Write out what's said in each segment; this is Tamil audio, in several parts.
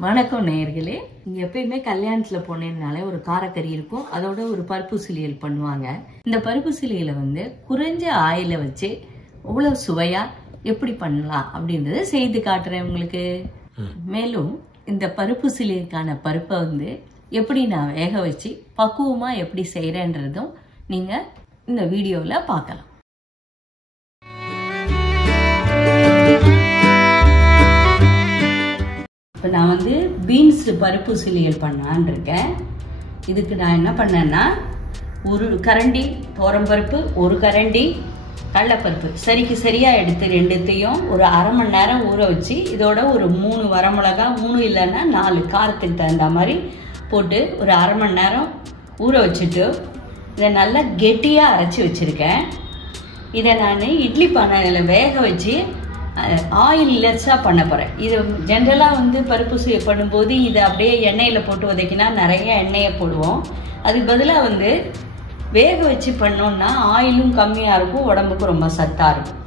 வணக்கம் நேயர்களே. இங்க எப்பயுமே கல்யாணத்துல போனேன்னாலே ஒரு காரக்கறி இருக்கும், அதோட ஒரு பருப்பு சிலியல் பண்ணுவாங்க. இந்த பருப்பு சிலியலை குறைஞ்ச ஆயில வச்சு அவ்வளவு சுவையா எப்படி பண்ணலாம் அப்படின்றத செய்து காட்டுறேன் உங்களுக்கு. மேலும் இந்த பருப்பு சிலியலுக்கான பருப்பை எப்படி நான் வேக வச்சு பக்குவமா எப்படி செய்யறேன்றதும் நீங்க இந்த வீடியோல பார்க்கலாம். இப்போ நான் பீன்ஸ் பருப்பு சிலியல் பண்ணலான்னு இருக்கேன். இதுக்கு நான் என்ன பண்ணேன்னா, ஒரு கரண்டி துவரம்பருப்பு, ஒரு கரண்டி கடலைப்பருப்பு சரிக்கு சரியாக எடுத்து ரெண்டுத்தையும் ஒரு அரை மணி நேரம் ஊற வச்சு, இதோட ஒரு 3 வரமிளகா, 3 இல்லைன்னா 4 காரத்துக்கு தகுந்த மாதிரி போட்டு ஒரு அரை மணி நேரம் ஊற வச்சுட்டு இதை நல்லா கெட்டியாக அரைச்சி வச்சுருக்கேன். இதை நான் இட்லி பானையில் வேக வச்சு ஆயில் லெஸ்ஸாக பண்ண போகிறேன். இது ஜென்ரலாக பருப்பு பண்ணும்போது இதை அப்படியே எண்ணெயில் போட்டு வதக்கினா நிறைய எண்ணெயை போடுவோம். அதுக்கு பதிலாக வேக வச்சு பண்ணோம்னா ஆயிலும் கம்மியாக இருக்கும், உடம்புக்கு ரொம்ப சத்தாக இருக்கும்.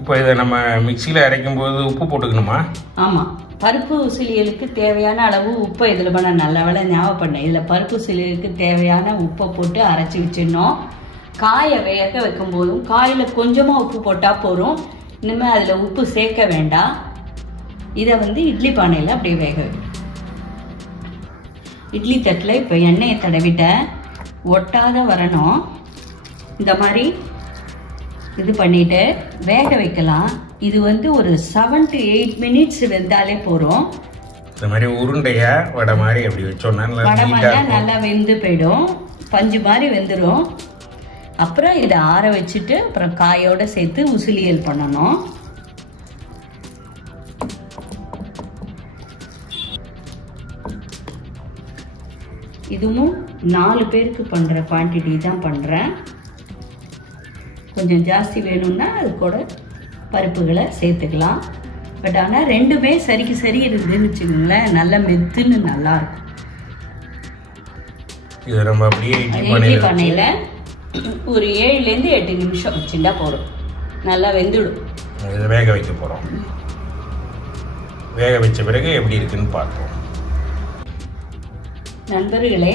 இப்போ இதை நம்ம மிக்சியில் அரைக்கும் போது உப்பு போட்டுக்கணுமா? ஆமாம், பருப்பு சிலியலுக்கு தேவையான அளவு உப்பை இதில் பண்ண நல்ல வேலை ஞாபகம் பண்ணேன். இதில் பருப்பு சிலியலுக்கு தேவையான உப்பை போட்டு அரைச்சி வச்சிடணும். காயை வேக வைக்கும் போதும் காயில் கொஞ்சமாக உப்பு போட்டால் போதும், இனிமேல் அதில் உப்பு சேர்க்க வேண்டாம். இதை இட்லி பானையில் அப்படியே வேக வைக்கணும். இட்லி தட்டில் இப்போ எண்ணெயை தடவிட்டேன், ஒட்டாத வரணும். இந்த மாதிரி இது பண்ணிட்டு வேக வைக்கலாம். இது ஒரு 7 to 8 மினிட்ஸ் வெந்தாலே போகிறோம். இந்த மாதிரி உருண்டையா வடை மாதிரி அப்படி வச்சோம்னா வடை மாதிரி நல்லா வெந்து போயிடும், பஞ்சு மாதிரி வெந்துடும். அப்புறம் இதை ஆற வச்சுட்டு அப்புறம் காயோட சேர்த்து உசிலியல் பண்ணணும். இதுவும் 4 பேருக்கு பண்ற குவான்டிட்டி தான் பண்றேன். கொஞ்சம் ஜாஸ்தி வேணும்னா அது கூட பருப்புகளை சேர்த்துக்கலாம். பட் ஆனால் ரெண்டுமே சரிக்கு சரி இருந்துன்னு வச்சுக்கோங்களேன், நல்லா மெத்துன்னு நல்லா இருக்கும். இது நம்ம அப்படியே இட்லி பானையில் ஒரு 7லேருந்து 8 நிமிஷம் வச்சுட்டா போதும், நல்லா வெந்துடும். இதை வேக வைக்க போகிறோம். வேக வச்ச பிறகு எப்படி இருக்குன்னு பார்ப்போம். நண்பர்களே,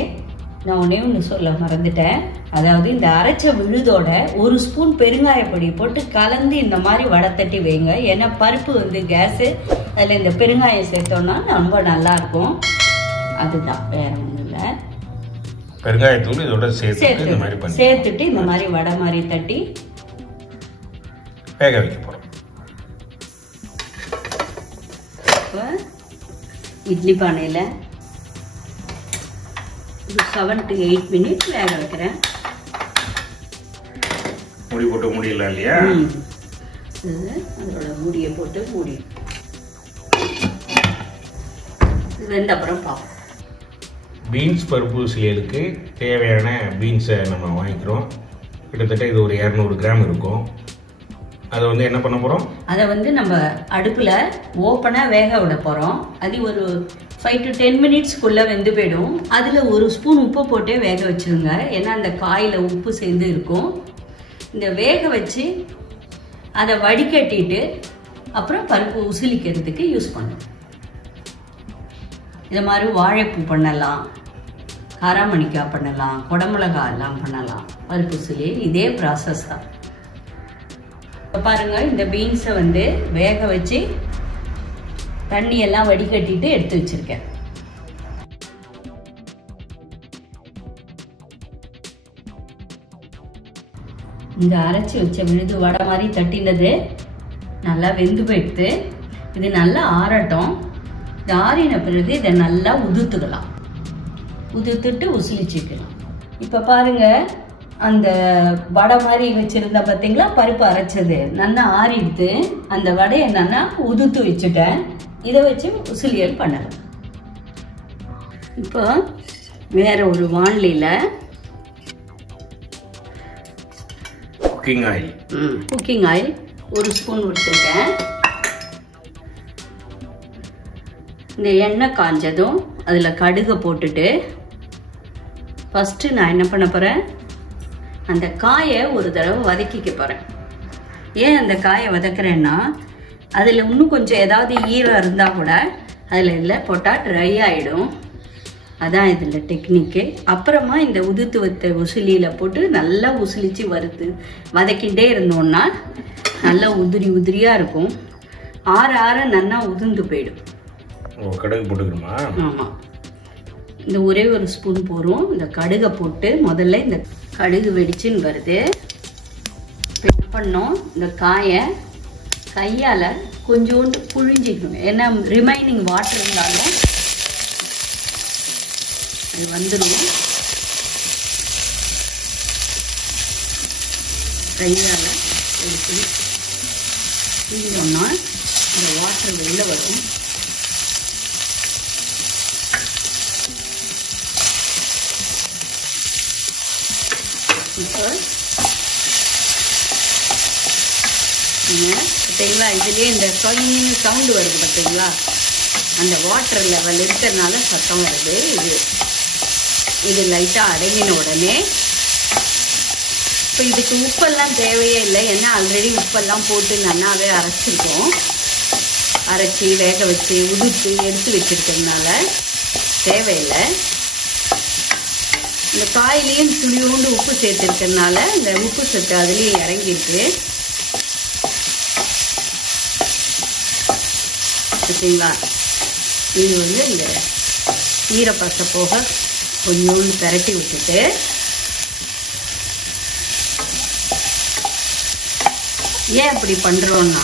நான் ஒன்று சொல்ல மறந்துட்டேன். அதாவது இந்த அரைச்ச விழுதோட 1 ஸ்பூன் பெருங்காயப்பொடி போட்டு கலந்து இந்த மாதிரி வடை தட்டி வைங்க. ஏன்னா பருப்பு கேஸு, அதில் இந்த பெருங்காயம் சேர்த்தோம்னா ரொம்ப நல்லா இருக்கும். அதுதான், வேற ஒன்றும் இல்லை. பெருங்காயத்தூள் இதோட சேர்த்துட்டு இந்த மாதிரி வடை மாதிரி தட்டி வேக வைக்க போறோம். இட்லி பானையில் 7 to 8 மினிட்ஸ் வேக வைக்கிறேன். மூடி போட்டு மூடிடலாம் இல்லையா? அதோட மூடியை போட்டு மூடி வெந்த அப்புறம் பார்ப்போம். பீன்ஸ் பருப்பு சிலியலுக்கு தேவையான பீன்ஸை நம்ம வாங்கிக்கிறோம். கிட்டத்தட்ட இது ஒரு 200 கிராம் இருக்கும். அதை என்ன பண்ண போகிறோம்? அதை நம்ம அடுப்பில் ஓப்பனாக வேக விட போகிறோம். அது ஒரு 5 to 10 மினிட்ஸ்க்குள்ளே வெந்து போயிடும். அதில் 1 ஸ்பூன் உப்பு போட்டே வேக வச்சுருங்க, ஏன்னா அந்த காயில் உப்பு சேர்ந்து இருக்கும். இந்த வேக வச்சு அதை வடிகட்டிட்டு அப்புறம் பருப்பு உசிலிக்கிறதுக்கு யூஸ் பண்ணும். இது மாதிரி வாழைப்பூ பண்ணலாம், காராமணிக்காய் பண்ணலாம், குடமிளகாய் எல்லாம் பண்ணலாம். பருப்பு சிலியல் இதே ப்ராசஸ் தான். பாருங்க, இந்த பீன்ஸை வேக வச்சு தண்ணியெல்லாம் வடிகட்டிட்டு எடுத்து வச்சிருக்கேன். இந்த அரைச்சி வச்ச விழுது வடை மாதிரி தட்டினது நல்லா வெந்து போயிடுத்து. இது நல்லா ஆறட்டும். இது ஆறின பிறகு இதை நல்லா உதுத்துக்கலாம். உதுத்துட்டு உசிலிச்சுக்கலாம். இப்போ பாருங்க, அந்த வடை மாதிரி வச்சிருந்தா பார்த்தீங்களா, பருப்பு அரைச்சது நல்லா ஆறிடுத்து. அந்த வடையை என்னன்னா உதுத்து வச்சுட்டேன். இதை வச்சு உசிலியல் பண்ணலாம். இப்போ வேற ஒரு வாணலியில் குக்கிங் ஆயில் 1 ஸ்பூன் விட்டுருக்கேன். இந்த எண்ணெய் காஞ்சதும் அதில் கடுகை போட்டுட்டு ஃபஸ்ட்டு நான் என்ன பண்ண போகிறேன், அந்த காயை ஒரு தடவை வதக்கிக்க போகிறேன். ஏன் அந்த காயை வதக்குறேன்னா, அதில் இன்னும் கொஞ்சம் ஏதாவது ஈரம் இருந்தால் கூட அதில் இல்லை போட்டால் ட்ரை ஆகிடும். அதான் இதில் டெக்னிக்கு. அப்புறமா இந்த உதுத்து வத்த உசிலியில் போட்டு நல்லா உசிலிச்சு வதக்கிட்டே இருந்தோம்னா நல்லா உதிரி உதிரியாக இருக்கும். ஆற ஆற நல்லா உதிர்ந்து போயிடும். கடுகு போட்டுக்கணுமா? ஆமாம், இந்த ஒரே ஒரு ஸ்பூன் போடுறோம். இந்த கடுகை போட்டு முதல்ல இந்த கடுகு வெடிச்சுன்னு வருது. இப்போ என்ன பண்ணோம், இந்த காயை கையால் கொஞ்சோண்டு புழிஞ்சிக்கணும். ஏன்னா ரிமைனிங் வாட்டர் இருந்தாலும் அது வந்துடும். கையால் எடுத்து புழிஞ்சோம்னா இந்த வாட்டர் வெளில வரும். இப்போ பார்த்தீங்களா, இதுலேயே இந்த சொயின்னு சவுண்டு வருது பார்த்தீங்களா, அந்த வாட்டர் லெவல் இருக்கிறதுனால சத்தம் வருது. இது லைட்டாக அடங்கின உடனே இப்போ இதுக்கு உப்பெல்லாம் தேவையே இல்லை. ஏன்னா ஆல்ரெடி உப்பெல்லாம் போட்டு நல்லாவே அரைச்சிருக்கோம். அரைச்சி வேக வச்சு உதுத்து எடுத்து வச்சிருக்கிறதுனால தேவையில்லை. இந்த காயிலையும் துளியோண்டு உப்பு சேர்த்துருக்கிறதுனால இந்த உப்பு சத்து அதுலேயும் இறங்கிருக்கு. பார்த்தீங்களா, இது வந்து இந்த ஈரப்பசை போக கொஞ்சோண்டு திரட்டி விட்டுட்டு ஏன் அப்படி பண்ணுறோன்னா,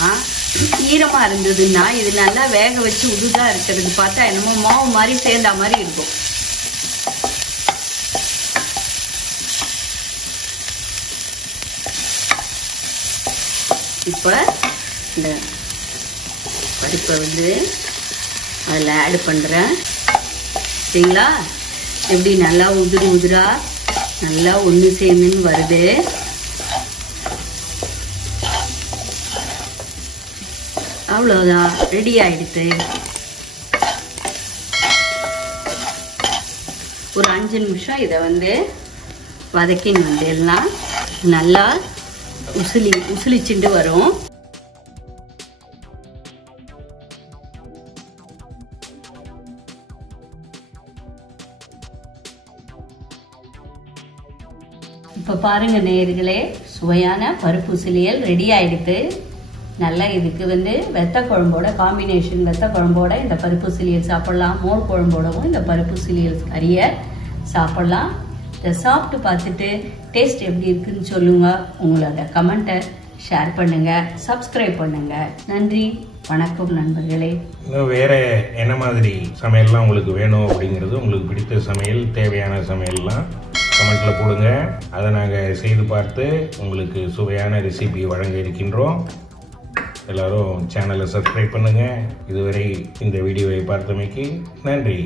ஈரமாக இருந்ததுன்னா இது நல்லா வேக வச்சு உதுதாக இருக்கிறது பார்த்தா என்னமோ மாவு மாதிரி சேர்ந்தா மாதிரி இருக்கும். இப்போ இந்த பருப்பை வந்து அதில் ஆட் பண்ணுறேன். சரிங்களா, எப்படி நல்லா உதிரி உதிரா நல்லா ஒன்று சேர்ந்துன்னு வருது. அவ்வளோதான், ரெடி ஆகிடுது. ஒரு 5 நிமிஷம் இதை வந்து வதக்கின்னு வந்து எல்லாம் நல்லா உசிலிச்சுட்டு வரும். இப்போ பாருங்க நேயர்களே, சுவையான பருப்பு உசிலியல் ரெடி ஆயிடுது. நல்லா இதுக்கு வந்து வெத்த குழம்போட காம்பினேஷன், வெத்த குழம்போட இந்த பருப்பு உசிலியல் சாப்பிடலாம். மோர் குழம்போடவும் இந்த பருப்பு உசிலியல் கறியை சாப்பிடலாம். இதை சாப்பிட்டு பார்த்துட்டு டேஸ்ட் எப்படி இருக்குன்னு சொல்லுங்க. உங்களோட கமெண்ட்டை ஷேர் பண்ணுங்க, சப்ஸ்கிரைப் பண்ணுங்க. நன்றி, வணக்கம் நண்பர்களே. இன்னும் வேற என்ன மாதிரி சமையல்லாம் உங்களுக்கு வேணும் அப்படிங்கிறது, உங்களுக்கு பிடித்த சமையல், தேவையான சமையல்லாம் கமெண்ட்ல போடுங்க. அதை நாங்கள் செய்து பார்த்து உங்களுக்கு சுவையான ரெசிபி வழங்க இருக்கின்றோம். எல்லாரும் சேனலை சப்ஸ்கிரைப் பண்ணுங்க. இதுவரை இந்த வீடியோவை பார்த்தமைக்கு நன்றி.